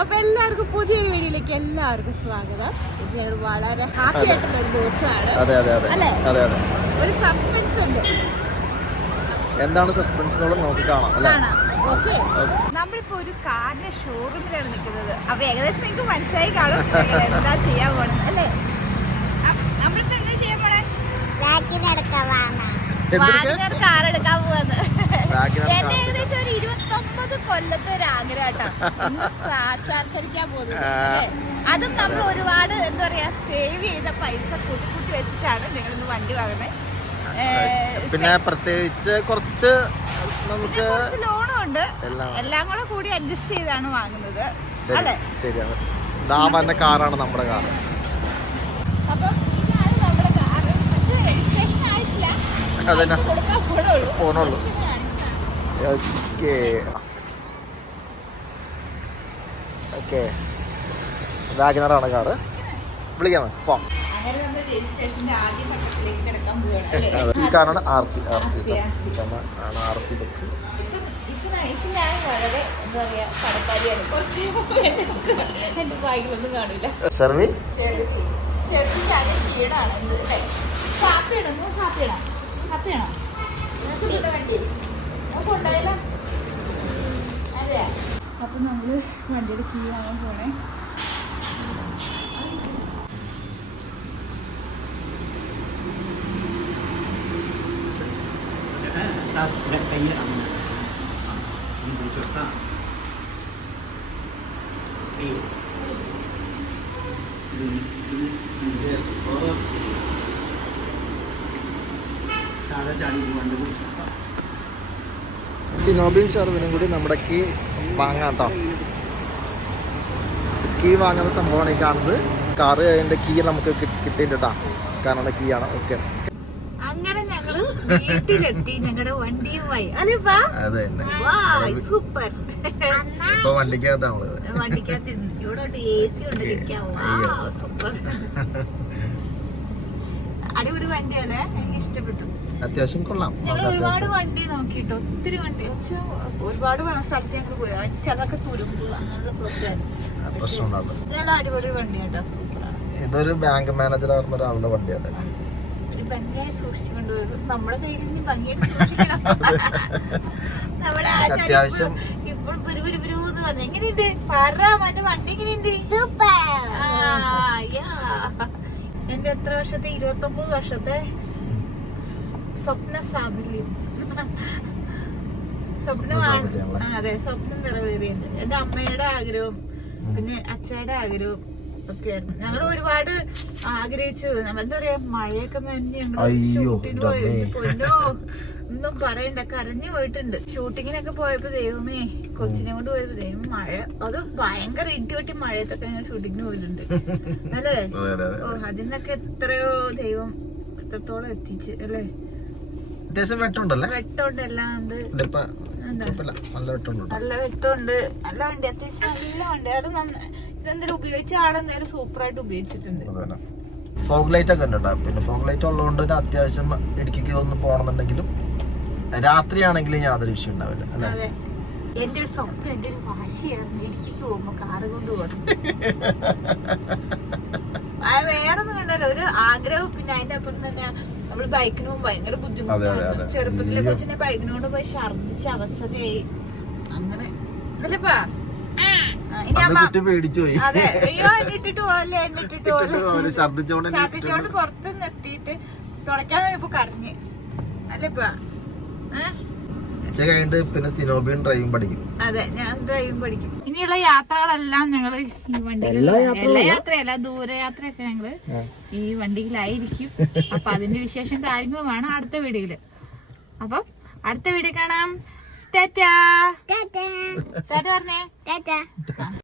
അപ്പൊ എല്ലാവർക്കും പുതിയൊരു വീഡിയോയിലേക്ക് എല്ലാവർക്കും സ്വാഗതം. ഇത് വളരെ ഹാപ്പി ആയിട്ടുള്ള ഒരു ദിവസമാണ് അല്ലേ? ഒരു സസ്പെൻസ് ഉണ്ട്. എന്താണ് സസ്പെൻസ് നമുക്ക് കാണാം. ഓക്കെ, നമ്മളിപ്പോ ഒരു കാറിന്റെ ഷോറൂമിലാണ് നിൽക്കുന്നത്. അപ്പൊ ഏകദേശം നിങ്ങൾക്ക് മനസ്സിലായി കാണും എന്താ ചെയ്യാൻ പോണത് അല്ലേ? നമ്മളിപ്പോ എന്താ ചെയ്യാൻ പോണേ? കാർ എടുക്കാൻ പോവാന്ന്. എന്നെ ഏകദേശം ഒരു 29 കൊല്ലത്തെ ഒരു ആഗ്രഹം സാക്ഷാത്കരിക്കാൻ പോകുന്നത്. അതും നമ്മൾ ഒരുപാട് എന്താ പറയാ സേവ് ചെയ്ത പൈസ കൂട്ടി വെച്ചിട്ടാണ് നിങ്ങളിന്ന് വണ്ടി വാങ്ങുന്നത്. പിന്നെ പ്രത്യേകിച്ച് കുറച്ച് ലോണും ഉണ്ട്. എല്ലാം കൂടെ കൂടി അഡ്ജസ്റ്റ് ചെയ്താണ് വാങ്ങുന്നത് അല്ലേ? ശരിയാണ്. കാറാണ് നമ്മുടെ കാർ. അപ്പം ഇതാണ് നമ്മുടെ കാർ. പക്ഷേ രജിസ്ട്രേഷൻ ആയിട്ടില്ല, കൊടുക്കാൻ പോണുള്ളൂ. വാഗനറാണ് കാറ്. വിളിക്കാമോ? പോവാം. ഈ കാറാണ് RC ബുക്ക്. അപ്പൊ നമ്മള് വണ്ടിയുടെ കീ വാങ്ങാൻ പോണേ. സിനോബിൻ ഷെർവിനും കൂടി നമ്മുടെ കീ വാങ്ങാം കേട്ടോ. കീ വാങ്ങുന്ന സംഭവമാണ് ഈ കാണുന്നത്. കാറ് അതിന്റെ കീ നമുക്ക് കിട്ടിയിട്ടാ. കാറിന്റെ കീ ആണ്. ഓക്കെ, അങ്ങനെ ഞങ്ങള് വീട്ടിലെത്തി ഞങ്ങളുടെ വണ്ടിയുമായി. സൂപ്പർ. വണ്ടിക്കകത്ത് ഇവിടെ AC ഉണ്ട്. സൂപ്പർ, അടിപൊളി വണ്ടിയല്ലേ? എനിക്ക് ഇഷ്ടപ്പെട്ടു. അത്യാവശ്യം കൊള്ളാം. ഞങ്ങൾ ഒരുപാട് വണ്ടി നോക്കിട്ടോ, ഒത്തിരി വണ്ടി. പക്ഷെ ഒരുപാട് സ്ഥലത്ത് ഞങ്ങൾ പോയി. ചിലതൊക്കെ തുരുമ്പ് അങ്ങനെയുള്ള പ്രശ്നം. നല്ല അടിപൊളി വണ്ടിയാട്ടോ, സൂപ്പറാണ്. ഇതൊരു ബാങ്ക് മാനേജർ ആയിരുന്ന ഒരാളുടെ വണ്ടിയാണ്. ഭംഗിയായി സൂക്ഷിച്ചുകൊണ്ടുപോയത്. നമ്മുടെ കയ്യിൽ ഭംഗിയായിട്ട് സൂക്ഷിക്കണം. നമ്മുടെ അത്യാവശ്യം ഇപ്പോൾ പുരുപുരുപുരൂന്ന് പറഞ്ഞു. എങ്ങനെയുണ്ട് പാറാമന്റെ വണ്ടി? എങ്ങനെയുണ്ട്? എന്റെ എത്ര വർഷത്തെ 29 വർഷത്തെ സ്വപ്ന സാഫല്യം, അതെ, സ്വപ്നം നിറവേറിയുണ്ട്. എന്റെ അമ്മയുടെ ആഗ്രഹവും പിന്നെ അച്ഛയുടെ ആഗ്രഹവും ഒക്കെയായിരുന്നു. ഞങ്ങൾ ഒരുപാട് ആഗ്രഹിച്ചു. എന്താ പറയാ, മഴയൊക്കെ തന്നെ ഷൂട്ടിന് പോയി. പൊന്നോ, ഒന്നും പറയണ്ട, കരഞ്ഞു പോയിട്ടുണ്ട്. ഷൂട്ടിങ്ങിനൊക്കെ പോയപ്പോ ദൈവമേ, കൊച്ചിനെ കൊണ്ട് പോയപ്പോ ദൈവം മഴ, അത് ഭയങ്കര ഇടിവെട്ടി മഴയത്തൊക്കെ ഞങ്ങൾ ഷൂട്ടിങ്ങിന് പോയിട്ടുണ്ട് അല്ലേ? ഓ, അതിന്നൊക്കെ എത്രയോ ദൈവം എത്രത്തോളം എത്തിച്ച് അല്ലേ? അത്യാവശ്യം വെട്ടമുണ്ടല്ലേ? വെട്ടമുണ്ട്, എല്ലാം ഉണ്ട്. നല്ല വെട്ടമുണ്ട്. നല്ല വണ്ടി, അത്യാവശ്യം നല്ല വണ്ടി. അത് ഇതെന്തായാലും ഉപയോഗിച്ച ആളെന്തായാലും സൂപ്പറായിട്ട് ഉപയോഗിച്ചിട്ടുണ്ട്. ഫോഗ് ലൈറ്റ് ഒക്കെ ഉണ്ട്. പിന്നെ ഫോഗ് ലൈറ്റ് ഉള്ളതുകൊണ്ട് തന്നെ അത്യാവശ്യം ഇടുക്കിക്ക് ഒന്ന് പോകണമെന്നുണ്ടെങ്കിലും രാത്രിയാണെങ്കിലും യാതൊരു വിഷയം ഉണ്ടാവില്ല അല്ലേ? എന്റെ ഒരു സ്വപ്നം, എന്റെ ഒരു വാശിയായിരുന്നു ഇടുക്കിക്ക് പോകുമ്പോ കാറ് കൊണ്ട് പോകണം. വേറൊന്നും കണ്ടല്ലോ, ഒരു ആഗ്രഹവും. പിന്നെ അതിന്റെ അപ്പുറം തന്നെ നമ്മള് ബൈക്കിന് പോകുമ്പോ ഭയങ്കര ബുദ്ധിമുട്ടാണ്. ചെറുപ്പത്തിലൊക്കെ വെച്ചിട്ട് ബൈക്കിനോട് പോയി ഛർദിച്ച അവസ്ഥയായി. അങ്ങനെ അല്ലപ്പാ, പേടിച്ചുപോയി. ഛർദിച്ചോണ്ട് പുറത്ത് നിർത്തിയിട്ട് തുടയ്ക്കാൻ ഇപ്പൊ കരഞ്ഞ് അല്ലേപ്പാ. പിന്നെ സിനോബിയൻ ഡ്രൈവിംഗ് പഠിക്കും. അതെ, ഞാൻ ഡ്രൈവിംഗ് പഠിക്കും. ഇനിയുള്ള യാത്രകളെല്ലാം ഞങ്ങള് ഈ വണ്ടിയിൽ, എല്ലാ യാത്രയല്ല, ദൂരയാത്രയൊക്കെ ഞങ്ങള് ഈ വണ്ടിയിലായിരിക്കും. അപ്പൊ അതിന്റെ വിശേഷം കാര്യങ്ങളുമാണ് അടുത്ത വീഡിയോയില്. അപ്പം അടുത്ത വീഡിയോ കാണാം. ടാറ്റാ. ടാറ്റ പറഞ്ഞേ.